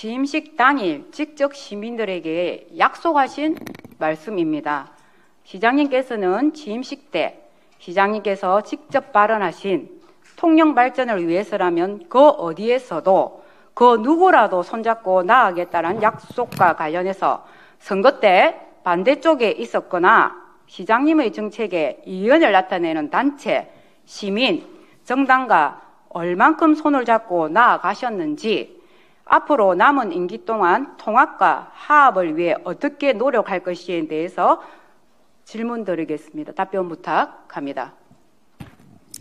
취임식 당일 직접 시민들에게 약속하신 말씀입니다. 시장님께서는 취임식 때 시장님께서 직접 발언하신 통영 발전을 위해서라면 그 어디에서도 그 누구라도 손잡고 나아가겠다는 약속과 관련해서 선거 때 반대쪽에 있었거나 시장님의 정책에 이견을 나타내는 단체, 시민, 정당과 얼만큼 손을 잡고 나아가셨는지, 앞으로 남은 임기 동안 통합과 화합을 위해 어떻게 노력할 것인지에 대해서 질문 드리겠습니다. 답변 부탁합니다.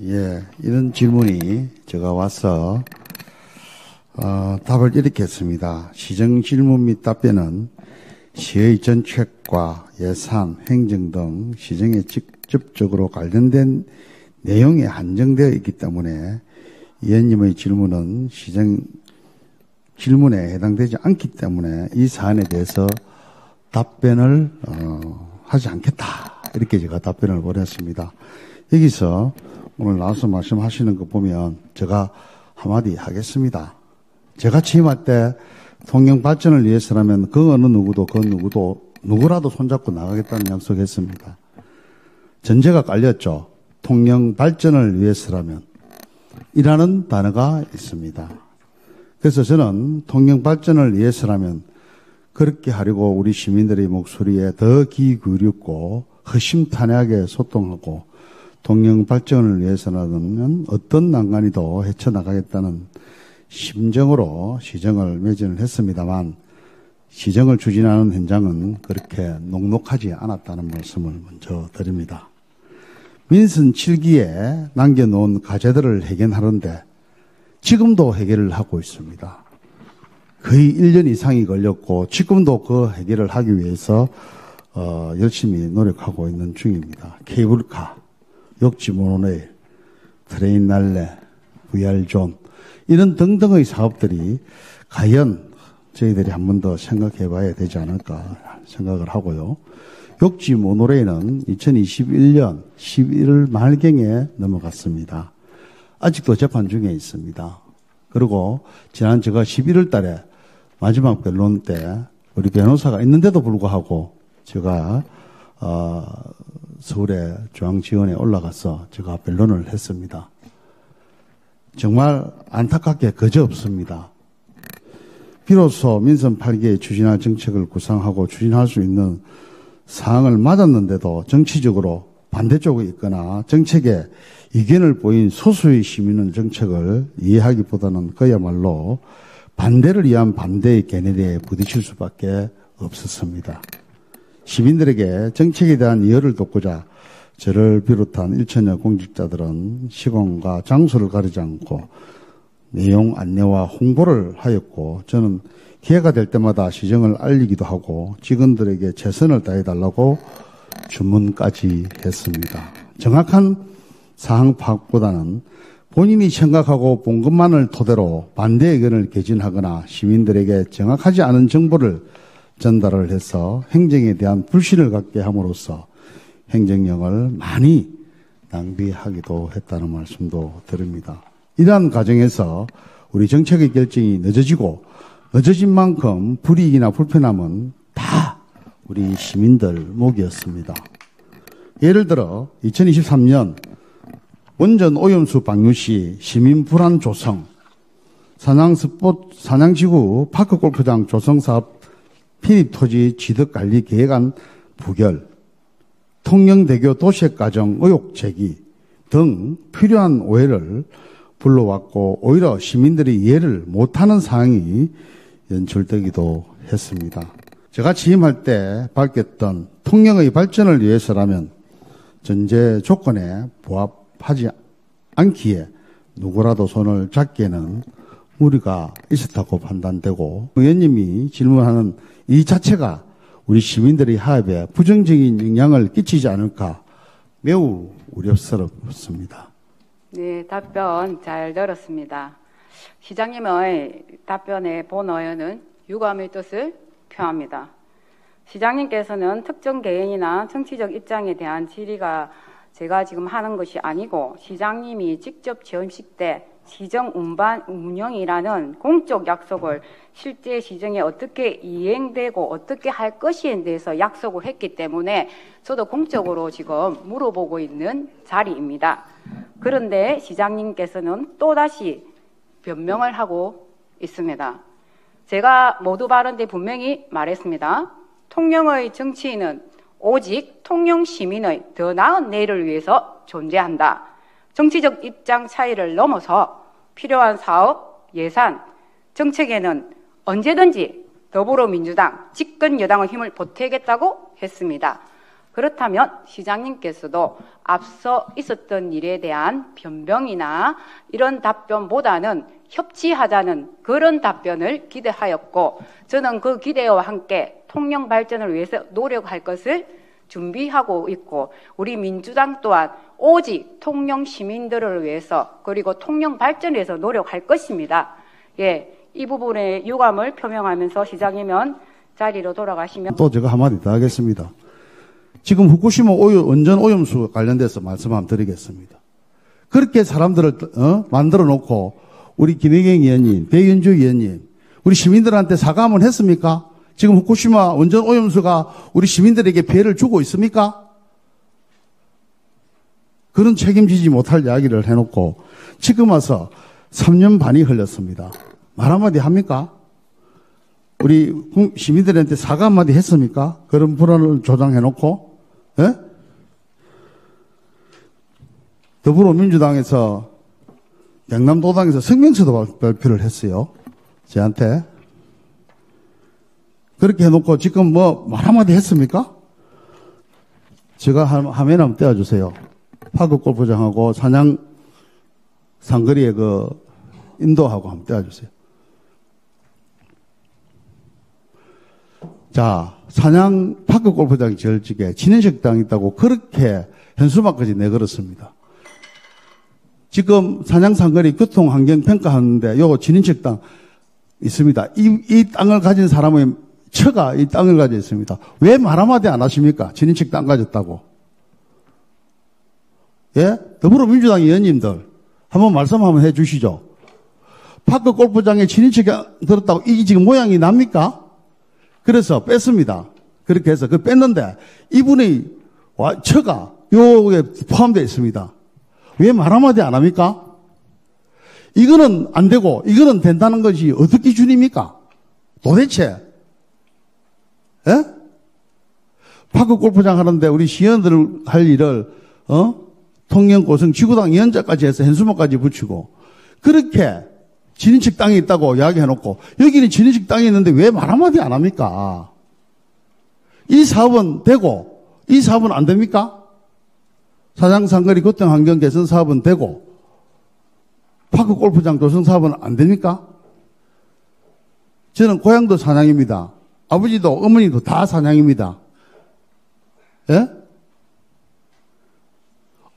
예, 이런 질문이 제가 와서 답을 이렇게 했습니다. 시정 질문 및 답변은 시의 정책과 예산, 행정 등 시정에 직접적으로 관련된 내용에 한정되어 있기 때문에 의원님의 질문은 시정 질문에 해당되지 않기 때문에 이 사안에 대해서 답변을 하지 않겠다. 이렇게 제가 답변을 보냈습니다. 여기서 오늘 나와서 말씀하시는 거 보면 제가 한마디 하겠습니다. 제가 취임할 때 통영 발전을 위해서라면 그 어느 누구도 누구라도 손잡고 나가겠다는 약속했습니다. 전제가 깔렸죠. 통영 발전을 위해서라면 이라는 단어가 있습니다. 그래서 저는 통영 발전을 위해서라면 그렇게 하려고 우리 시민들의 목소리에 더 귀 기울였고 허심탄회하게 소통하고 통영 발전을 위해서라면 어떤 난간이도 헤쳐나가겠다는 심정으로 시정을 매진을 했습니다만 시정을 추진하는 현장은 그렇게 녹록하지 않았다는 말씀을 먼저 드립니다. 민선 7기에 남겨놓은 과제들을 해결하는데 지금도 해결을 하고 있습니다. 거의 1년 이상이 걸렸고 지금도 그 해결을 하기 위해서 열심히 노력하고 있는 중입니다. 케이블카, 욕지 모노레일, 트레인 날래, VR존 이런 등등의 사업들이 과연 저희들이 한 번 더 생각해 봐야 되지 않을까 생각을 하고요. 욕지 모노레일은 2021년 11월 말경에 넘어갔습니다. 아직도 재판 중에 있습니다. 그리고 지난 제가 11월 달에 마지막 변론 때 우리 변호사가 있는데도 불구하고 제가 서울의 중앙지원에 올라가서 제가 변론을 했습니다. 정말 안타깝게 그저없습니다. 비로소 민선 8기에 추진할 정책을 구상하고 추진할 수 있는 사항을 맞았는데도 정치적으로 반대쪽에 있거나 정책에 이견을 보인 소수의 시민은 정책을 이해하기보다는 그야말로 반대를 위한 반대의 견해에 부딪힐 수밖에 없었습니다. 시민들에게 정책에 대한 이해를 돕고자 저를 비롯한 1천여 공직자들은 시공과 장소를 가리지 않고 내용 안내와 홍보를 하였고 저는 기회가 될 때마다 시정을 알리기도 하고 직원들에게 최선을 다해달라고 주문까지 했습니다. 정확한 사항 파악보다는 본인이 생각하고 본 것만을 토대로 반대 의견을 개진하거나 시민들에게 정확하지 않은 정보를 전달을 해서 행정에 대한 불신을 갖게 함으로써 행정력을 많이 낭비하기도 했다는 말씀도 드립니다. 이러한 과정에서 우리 정책의 결정이 늦어진 만큼 불이익이나 불편함은 다 우리 시민들 몫이었습니다. 예를 들어 2023년 원전 오염수 방류 시 시민 불안 조성, 산양지구 파크골프장 조성 사업 편입 토지 취득 관리 계획안 부결, 통영대교 도시과정 의혹 제기 등 필요한 오해를 불러왔고 오히려 시민들이 이해를 못하는 상황이 연출되기도 했습니다. 제가 취임할 때 밝혔던 통영의 발전을 위해서라면 전제 조건에 부합하지 않기에 누구라도 손을 잡기에는 무리가 있었다고 판단되고 의원님이 질문하는 이 자체가 우리 시민들의 화합에 부정적인 영향을 끼치지 않을까 매우 우려스럽습니다. 네, 답변 잘 들었습니다. 시장님의 답변에 본 의원은 유감의 뜻을 표합니다. 시장님께서는 특정 개인이나 정치적 입장에 대한 질의가 제가 지금 하는 것이 아니고 시장님이 직접 취임식 때 시정 운영이라는 공적 약속을 실제 시정에 어떻게 이행되고 어떻게 할 것인에 대해서 약속을 했기 때문에 저도 공적으로 지금 물어보고 있는 자리입니다. 그런데 시장님께서는 또다시 변명을 하고 있습니다. 제가 모두 발언 때 분명히 말했습니다. 통영의 정치인은 오직 통영 시민의 더 나은 내일을 위해서 존재한다. 정치적 입장 차이를 넘어서 필요한 사업, 예산, 정책에는 언제든지 더불어민주당, 집권 여당의 힘을 보태겠다고 했습니다. 그렇다면 시장님께서도 앞서 있었던 일에 대한 변명이나 이런 답변보다는 협치하자는 그런 답변을 기대하였고, 저는 그 기대와 함께 통영 발전을 위해서 노력할 것을 준비하고 있고, 우리 민주당 또한 오직 통영 시민들을 위해서 그리고 통영 발전을 위해서 노력할 것입니다. 예, 이 부분에 유감을 표명하면서 시장님은 자리로 돌아가시면. 또 제가 한마디 더 하겠습니다. 지금 후쿠시마 원전 오염수 관련돼서 말씀 한번 드리겠습니다. 그렇게 사람들을 만들어 놓고 우리 김혜경 의원님, 배윤주 의원님, 우리 시민들한테 사과 한번 했습니까? 지금 후쿠시마 원전 오염수가 우리 시민들에게 피해를 주고 있습니까? 그런 책임지지 못할 이야기를 해놓고 지금 와서 3년 반이 흘렀습니다. 말 한마디 합니까? 우리 시민들한테 사과 한마디 했습니까? 그런 불안을 조장해놓고, 예? 더불어민주당에서 경남도당에서 성명서도 발표를 했어요. 저한테. 그렇게 해놓고 지금 뭐 말 한마디 했습니까? 제가 화면 한번 떼어주세요. 파급 골프장하고 사냥 상거리에 그 인도하고 한번 떼어주세요. 자, 사냥 파급 골프장이 절직에 진hen식당이 있다고 그렇게 현수막까지 내걸었습니다. 지금 사냥 상거리 교통 환경 평가하는데 요 진hen식당 있습니다. 이 땅을 가진 사람의 처가 이 땅을 가지고 있습니다. 왜 말 한마디 안 하십니까? 진인책 땅 가졌다고. 예? 더불어민주당 의원님들 한번 말씀 한번 해 주시죠. 파크 골프장에 진인책 들었다고 이게 지금 모양이 납니까? 그래서 뺐습니다. 그렇게 해서 그 뺐는데 이분의 처가 요에 포함되어 있습니다. 왜 말 한마디 안 합니까? 이거는 안 되고 이거는 된다는 것이 어떻게 기준입니까? 도대체 예? 파크 골프장 하는데 우리 시의원들 할 일을 통영 고성 지구당 위원장까지 해서 현수막까지 붙이고 그렇게 진인식 땅이 있다고 이야기해놓고 여기는 진인식 땅이 있는데 왜 말 한마디 안 합니까? 이 사업은 되고 이 사업은 안 됩니까? 사장상거리 교통환경 개선 사업은 되고 파크 골프장 조성 사업은 안 됩니까? 저는 고향도 산양입니다. 아버지도 어머니도 다 산양입니다. 예?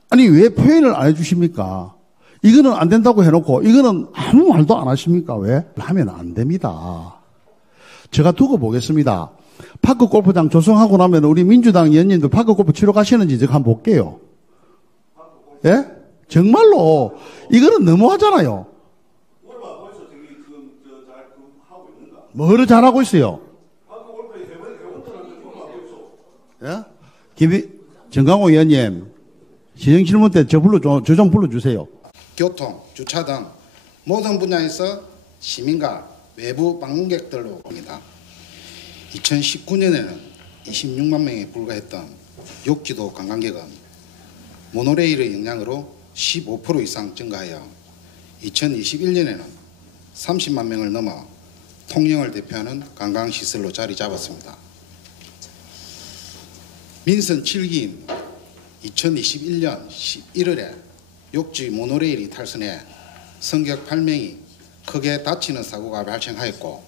아니 왜 표현을 안 해주십니까? 이거는 안 된다고 해놓고 이거는 아무 말도 안 하십니까? 왜? 하면 안 됩니다. 제가 두고 보겠습니다. 파크 골프장 조성하고 나면 우리 민주당 의원님들 파크 골프 치러 가시는지 제가 한번 볼게요. 예? 정말로 이거는 너무하잖아요. 뭐를 잘하고 있어요? 예? 정강호 의원님, 시정질문 때 저 좀 불러주세요. 교통, 주차 등 모든 분야에서 시민과 외부 방문객들로 봅니다. 2019년에는 26만 명에 불과했던 욕지도 관광객은 모노레일의 영향으로 15% 이상 증가하여 2021년에는 30만 명을 넘어 통영을 대표하는 관광시설로 자리 잡았습니다. 민선 7기인 2021년 11월에 욕지 모노레일이 탈선해 승객 8명이 크게 다치는 사고가 발생하였고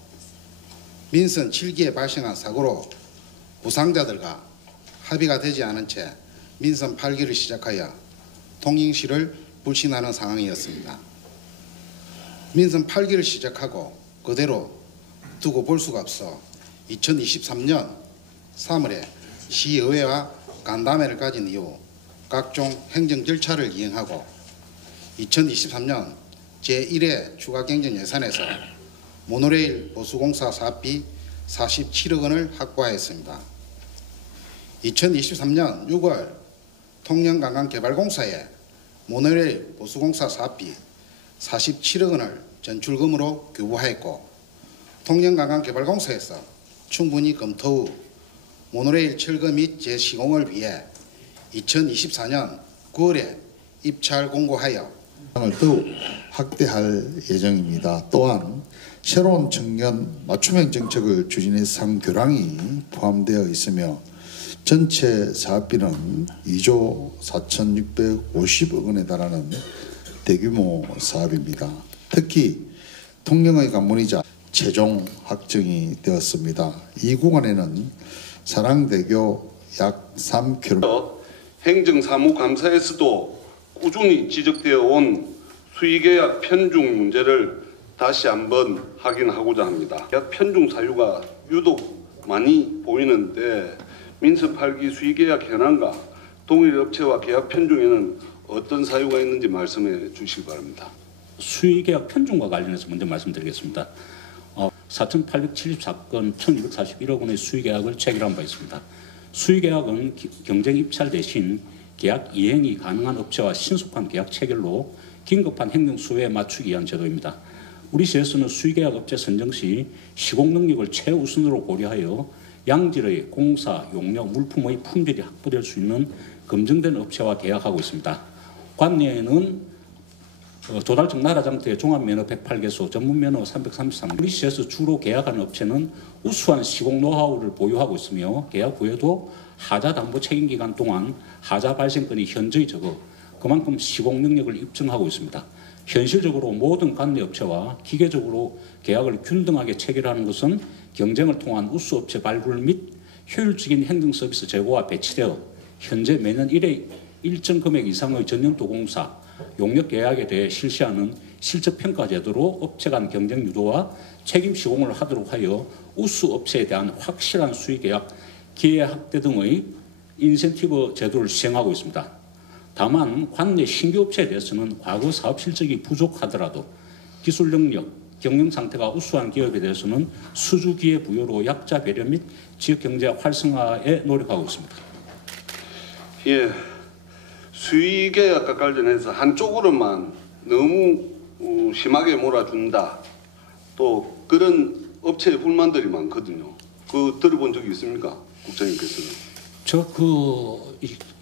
민선 7기에 발생한 사고로 부상자들과 합의가 되지 않은 채 민선 8기를 시작하여 통영시를 불신하는 상황이었습니다. 민선 8기를 시작하고 그대로 두고 볼 수가 없어 2023년 3월에 시의회와 간담회를 가진 이후 각종 행정 절차를 이행하고 2023년 제1회 추가경정 예산에서 모노레일 보수공사 사업비 47억 원을 확보하였습니다. 2023년 6월 통영관광개발공사에 모노레일 보수공사 사업비 47억 원을 전출금으로 교부하였고, 통영관광개발공사에서 충분히 검토 후 모노레일 철거 및 재시공을 위해 2024년 9월에 입찰 공고하여 더욱 확대할 예정입니다. 또한 새로운 청년 맞춤형 정책을 추진해 상교량이 포함되어 있으며 전체 사업비는 2조 4,650억 원에 달하는 대규모 사업입니다. 특히 통영의 관문이자 최종 확정이 되었습니다. 이 구간에는 사랑대교 약 3km 행정사무감사에서도 꾸준히 지적되어 온 수의계약 편중 문제를 다시 한번 확인하고자 합니다. 계약 편중 사유가 유독 많이 보이는데 민선 8기 수의계약 현황과 동일 업체와 계약 편중에는 어떤 사유가 있는지 말씀해 주시기 바랍니다. 수의계약 편중과 관련해서 먼저 말씀드리겠습니다. 4,874건 1,241억 원의 수의계약을 체결한 바 있습니다. 수의계약은 경쟁 입찰 대신 계약 이행이 가능한 업체와 신속한 계약 체결로 긴급한 행정 수요에 맞추기 위한 제도입니다. 우리 시에서는 수의계약 업체 선정 시 시공 능력을 최우선으로 고려하여 양질의 공사, 용역, 물품의 품질이 확보될 수 있는 검증된 업체와 계약하고 있습니다. 관내에는 도달적 나라장터의 종합면허 108개소, 전문면허 333. 우리 시에서 주로 계약하는 업체는 우수한 시공 노하우를 보유하고 있으며 계약 후에도 하자 담보 책임 기간 동안 하자 발생건이 현저히 적어 그만큼 시공 능력을 입증하고 있습니다. 현실적으로 모든 관내 업체와 기계적으로 계약을 균등하게 체결하는 것은 경쟁을 통한 우수 업체 발굴 및 효율적인 행정 서비스 제고와 배치되어 현재 매년 1회 일정 금액 이상의 전년도 공사, 용역 계약에 대해 실시하는 실적 평가 제도로 업체 간 경쟁 유도와 책임 시공을 하도록 하여 우수 업체에 대한 확실한 수의 계약, 기회 확대 등의 인센티브 제도를 시행하고 있습니다. 다만 관내 신규 업체에 대해서는 과거 사업 실적이 부족하더라도 기술 능력, 경영 상태가 우수한 기업에 대해서는 수주 기회 부여로 약자 배려 및 지역 경제 활성화에 노력하고 있습니다. 예, 수의 계약과 관련해서 한쪽으로만 너무 심하게 몰아준다. 또 그런 업체의 불만들이 많거든요. 그 들어본 적이 있습니까, 국장님께서는?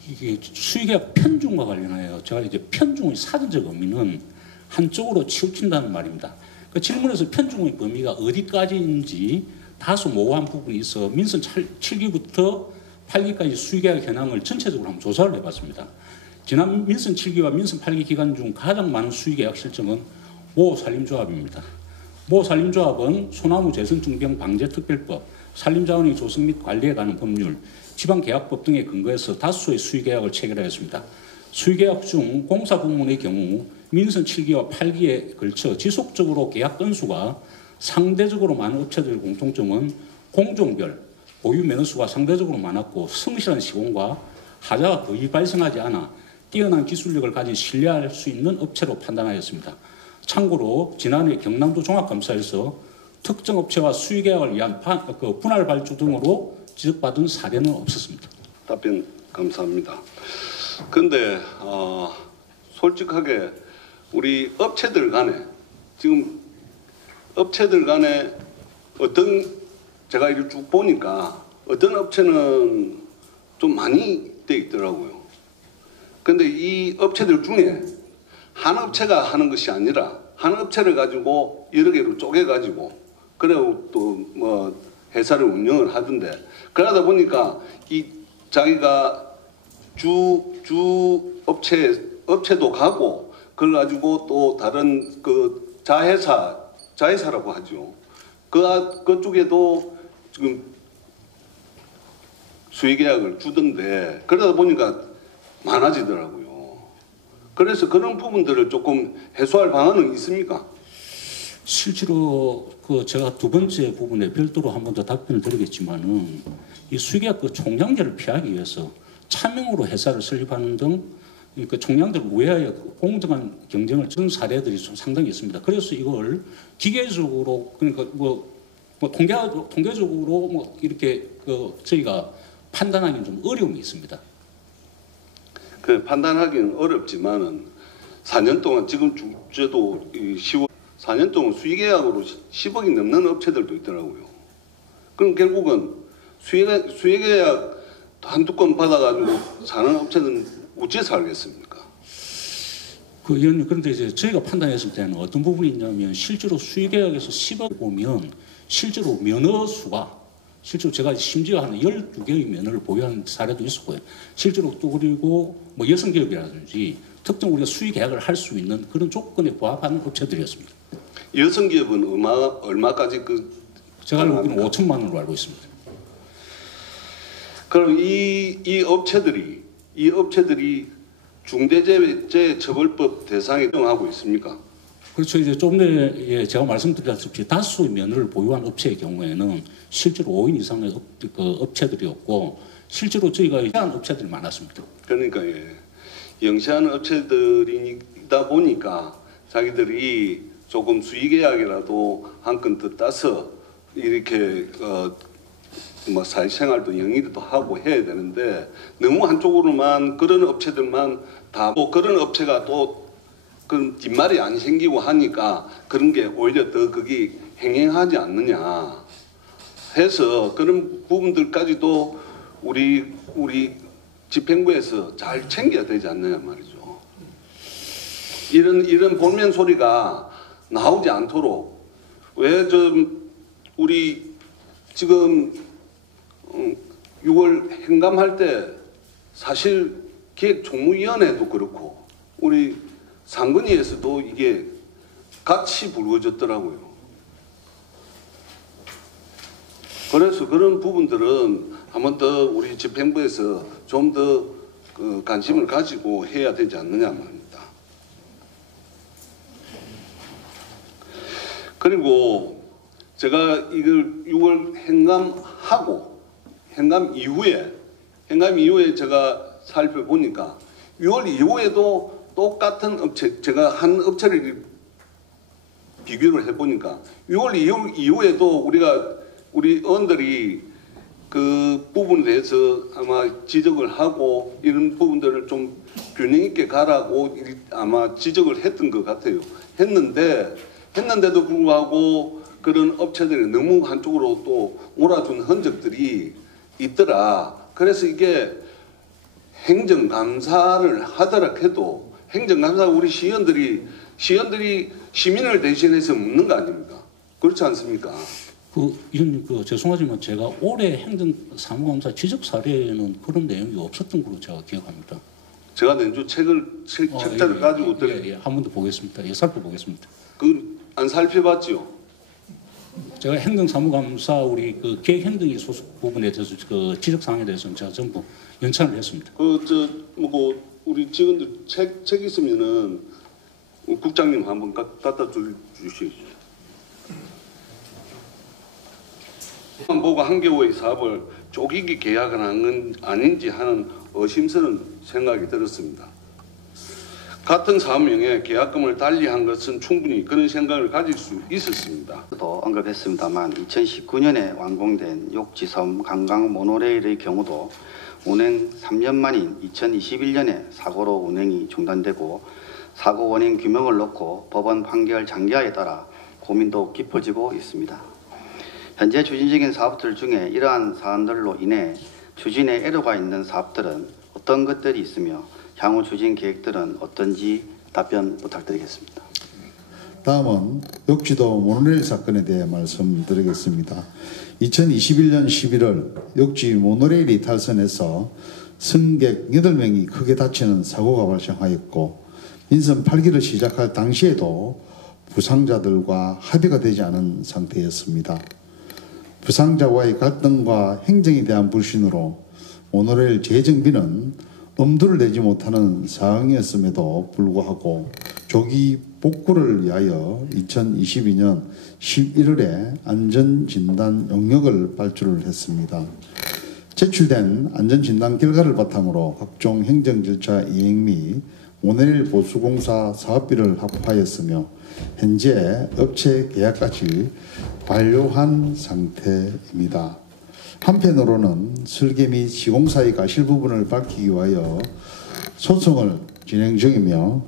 이게 수의계약 편중과 관련하여 제가 이제 편중의 사전적 의미는 한쪽으로 치우친다는 말입니다. 그 질문에서 편중의 범위가 어디까지인지 다소 모호한 부분이 있어 민선 7기부터 8기까지 수의계약 현황을 전체적으로 한번 조사를 해봤습니다. 지난 민선 7기와 민선 8기 기간 중 가장 많은 수의계약 실정은 모 산림조합입니다. 모 산림조합은 소나무 재생증병 방제특별법, 산림자원의 조성 및 관리에 관한 법률, 지방계약법 등에 근거해서 다수의 수의계약을 체결하였습니다. 수의계약 중 공사 부문의 경우 민선 7기와 8기에 걸쳐 지속적으로 계약 건수가 상대적으로 많은 업체들의 공통점은 공종별 보유 면허수가 상대적으로 많았고 성실한 시공과 하자가 거의 발생하지 않아 뛰어난 기술력을 가진 신뢰할 수 있는 업체로 판단하였습니다. 참고로 지난해 경남도 종합감사에서 특정 업체와 수의계약을 위한 분할 발주 등으로 지적받은 사례는 없었습니다. 답변 감사합니다. 그런데 솔직하게 우리 업체들 간에 지금 업체들 간에 제가 이렇게 쭉 보니까 어떤 업체는 좀 많이 돼 있더라고요. 근데 이 업체들 중에 한 업체가 하는 것이 아니라 한 업체를 가지고 여러 개로 쪼개가지고 그리고 또 뭐 회사를 운영을 하던데 그러다 보니까 이 자기가 주 업체도 가고 그걸 가지고 또 다른 그 자회사라고 하죠. 그쪽에도 지금 수의계약을 주던데 그러다 보니까 많아지더라고요. 그래서 그런 부분들을 조금 해소할 방안은 있습니까? 실제로 제가 두 번째 부분에 별도로 한 번 더 답변을 드리겠지만은 이 수의계약 총량제를 피하기 위해서 차명으로 회사를 설립하는 등 그 총량들을 우회하여 공정한 경쟁을 준 사례들이 좀 상당히 있습니다. 그래서 이걸 기계적으로 그러니까 통계적으로 뭐 이렇게 저희가 판단하기는 좀 어려움이 있습니다. 그 판단하기는 어렵지만은 4년 동안 지금 주제도 10월 4년 동안 수의계약으로 10억이 넘는 업체들도 있더라고요. 그럼 결국은 수의계약 한두 건 받아가지고 사는 업체는 어찌해서 알겠습니까? 그 의원님, 그런데 이제 저희가 판단했을 때는 어떤 부분이 있냐면 실제로 수의계약에서 10억 보면 실제로 면허 수가 실제로 제가 심지어 한 12개의 면허를 보유한 사례도 있었고요. 실제로 또 그리고 뭐 여성기업이라든지 특정 우리가 수의계약을 할 수 있는 그런 조건에 부합하는 업체들이었습니다. 여성기업은 얼마까지 제가 알기로는 5천만 원으로 알고 있습니다. 그럼 이 업체들이 중대재해처벌법 대상에 해당하고 있습니까? 그렇죠. 이제 좀 전에 제가 말씀드렸다시피 다수의 면허를 보유한 업체의 경우에는 실제로 5인 이상의 업체들이었고 실제로 저희가 영세한 업체들이 많았습니다. 그러니까 영세한 업체들이다 보니까 자기들이 조금 수의계약이라도 한 건 더 따서 이렇게 뭐 사회생활도 영위도 하고 해야 되는데 너무 한쪽으로만 그런 업체들만 다 그런 업체가 또 그런 뒷말이 안 생기고 하니까 그런 게 오히려 더 그게 행행하지 않느냐 해서 그런 부분들까지도 우리 집행부에서 잘 챙겨야 되지 않느냐 말이죠. 이런 볼멘 소리가 나오지 않도록 왜 우리 지금 6월 행감할 때 사실 기획총무위원회도 그렇고 우리 상근위에서도 이게 같이 불거졌더라고요. 그래서 그런 부분들은 한 번 더 우리 집행부에서 좀 더 관심을 가지고 해야 되지 않느냐 말입니다. 그리고 제가 이걸 6월 행감 이후에 제가 살펴보니까 6월 이후에도 똑같은 업체, 제가 한 업체를 비교를 해보니까 6월 이후에도 우리 의원들이 그 부분에 대해서 아마 지적을 하고 이런 부분들을 좀 균형 있게 가라고 아마 지적을 했던 것 같아요. 했는데도 불구하고 그런 업체들이 너무 한쪽으로 또 몰아준 흔적들이 있더라. 그래서 이게 행정감사를 하더라 해도 행정감사 우리 시의원들이 시민을 대신해서 묻는 거 아닙니까? 그렇지 않습니까? 이런 죄송하지만 제가 올해 행정사무감사 지적 사례에는 그런 내용이 없었던 걸로 제가 기억합니다. 제가 내주 책자를 가지고 한 번 더 보겠습니다. 살펴보겠습니다. 안 살펴봤죠? 제가 행정사무감사 우리 계획행정위 소속 부분에 대해서 지적 사항에 대해서는 제가 전부 연찬을 했습니다. 우리 직원들 책 있으면은 국장님 한번 갖다 주시죠. 보고 한겨울의 사업을 쪼개기 계약을 한 건 아닌지 하는 의심스러운 생각이 들었습니다. 같은 사업명에 계약금을 달리한 것은 충분히 그런 생각을 가질 수 있었습니다. 또 언급했습니다만 2019년에 완공된 욕지섬 강강 모노레일의 경우도 운행 3년 만인 2021년에 사고로 운행이 중단되고 사고 원인 규명을 놓고 법원 판결 장기화에 따라 고민도 깊어지고 있습니다. 현재 추진 중인 사업들 중에 이러한 사안들로 인해 추진에 애로가 있는 사업들은 어떤 것들이 있으며 향후 추진 계획들은 어떤지 답변 부탁드리겠습니다. 다음은 욕지도 모노레일 사건에 대해 말씀드리겠습니다. 2021년 11월 욕지 모노레일이 탈선해서 승객 8명이 크게 다치는 사고가 발생하였고 민선 8기를 시작할 당시에도 부상자들과 합의가 되지 않은 상태였습니다. 부상자와의 갈등과 행정에 대한 불신으로 모노레일 재정비는 엄두를 내지 못하는 상황이었음에도 불구하고 조기 복구를 위하여 2022년 11월에 안전진단 용역을 발주를 했습니다. 제출된 안전진단 결과를 바탕으로 각종 행정 절차 이행 및 모노레일 보수공사 사업비를 확보하였으며 현재 업체 계약까지 완료한 상태입니다. 한편으로는 설계 및 시공사의 과실 부분을 밝히기 위하여 소송을 진행 중이며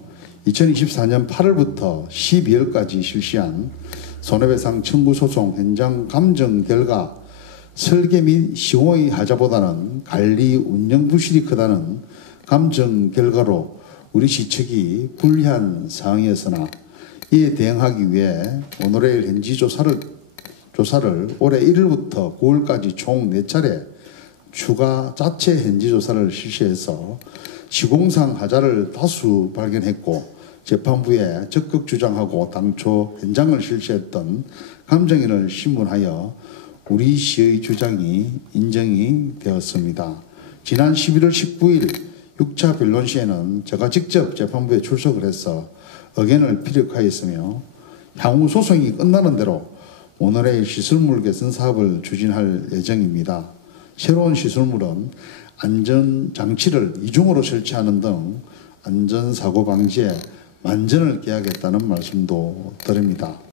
2024년 8월부터 12월까지 실시한 손해배상 청구 소송 현장 감정 결과 설계 및 시공의 하자보다는 관리 운영 부실이 크다는 감정 결과로 우리 시측이 불리한 상황이었으나 이에 대응하기 위해 모노레일 현지 조사를 올해 1일부터 9월까지 총 4차례 추가 자체 현지 조사를 실시해서 시공상 하자를 다수 발견했고 재판부에 적극 주장하고 당초 현장을 실시했던 감정인을 신문하여 우리 시의 주장이 인정이 되었습니다. 지난 11월 19일 6차 변론 시에는 제가 직접 재판부에 출석을 해서 의견을 피력하였으며 향후 소송이 끝나는 대로 모노레일 시설물 개선 사업을 추진할 예정입니다. 새로운 시설물은 안전장치를 이중으로 설치하는 등 안전사고 방지에 만전을 기하겠다는 말씀도 드립니다.